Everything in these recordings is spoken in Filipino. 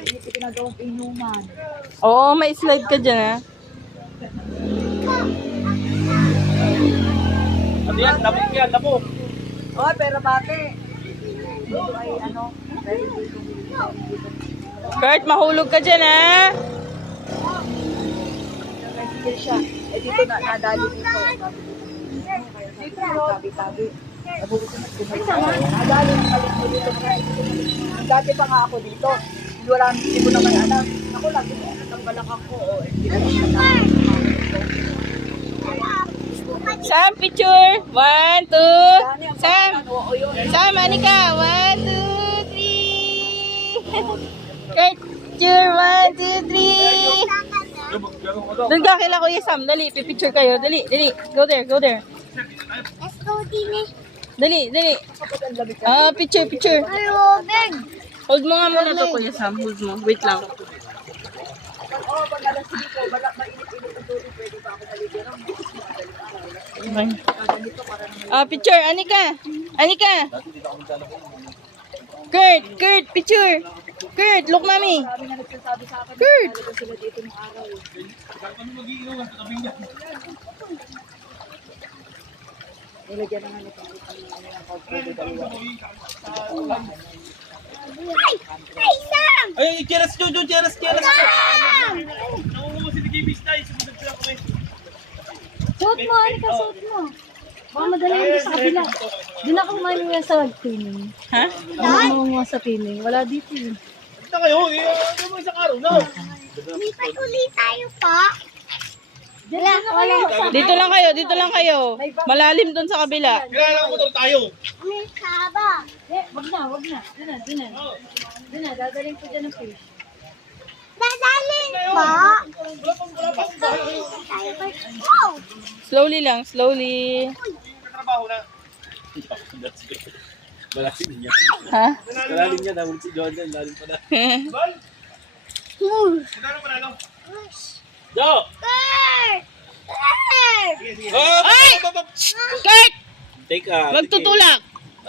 dito ginagawang inuman. Oo, may slide ka dyan, ha? Ano yan? Labog yan, labog. Oh, pero bate. Dito ay ano, very dito. Kurt, mahulog ka dyan, ha? Nagigil siya. Eh dito na, nadali dito. Dito tabi-tabi. Nadali ng malit mo dito. Dati pa nga ako dito. Hindi ko naman alam. Ako lagi ko ang balakang ko. Hindi ko naman Sam, picture. 1, 2. Sam. Sam, Anika. 1, 2, 3. Kurt, picture. 1, 2, 3. Doon ka kila Kuya Sam. Dali, pipicture kayo. Dali, dali. Go there, go there. Let's go, Tini. Dali, dali. Picture, picture. Hello, Ben. Hold mo nga muna to, Kuya Sam. Hold mo. Wait lang. Oo, pag alas dito, mainit-init ang tubig, pwede ba ako maligiran? Okay. Picture. Anika. Anika. Kurt, Kurt, picture. Kurt, look, mami. Sabi nga nagsasabi sa akin, Kurt. nalagyan sila dito ng araw. Nilagyan na nga nito ng dalawa. Hey, Sam! Ay, cheers, Jojo, cheers, cheers. Sam! Suot mo, Anika, suot mo. Baka madala yun sa kabila. Doon ako kumain sa pining. Ha? Ano mo sa pining? Wala dito yun. Ito kayo, ano mo isang araw, no? Lipat ulit tayo pa. Dito lang kayo, dito lang kayo. Malalim doon sa kabila. Kailangan ako motor tayo. May kaba. Wag na, wag na. Doon na, doon na. Doon na, dadaling ko dyan ng fish. Dadalhin pa. Let's go ulit tayo pa. Wow! Slowly lang, slowly. Trabaho na. Malalim niya. Ha? Malalim niya, dahil si Jordan, lalim pa na. Kailangan pa na, no? Jo! Kurt! Kurt! Oh! Ay! Kurt! Teka. Magtutulak.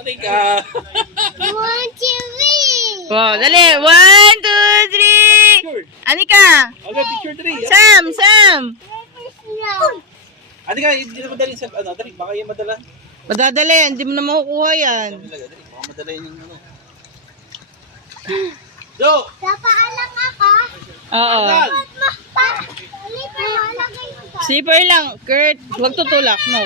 Teka. 1, 2, 3. Wow, dali. 1, 2, 3. Anika. Okay, picture 3. Sam, Sam. Ate ka, hindi na madali sa, ano, dali, baka yung madala. Madadali, hindi mo na makukuha yan. Dali, baka madala yung, ano. Jo! Napaalam ako. Oo. Lipat mo. Lipat mo. Lagay mo. Zipper lang. Kurt, huwag tutulak. No.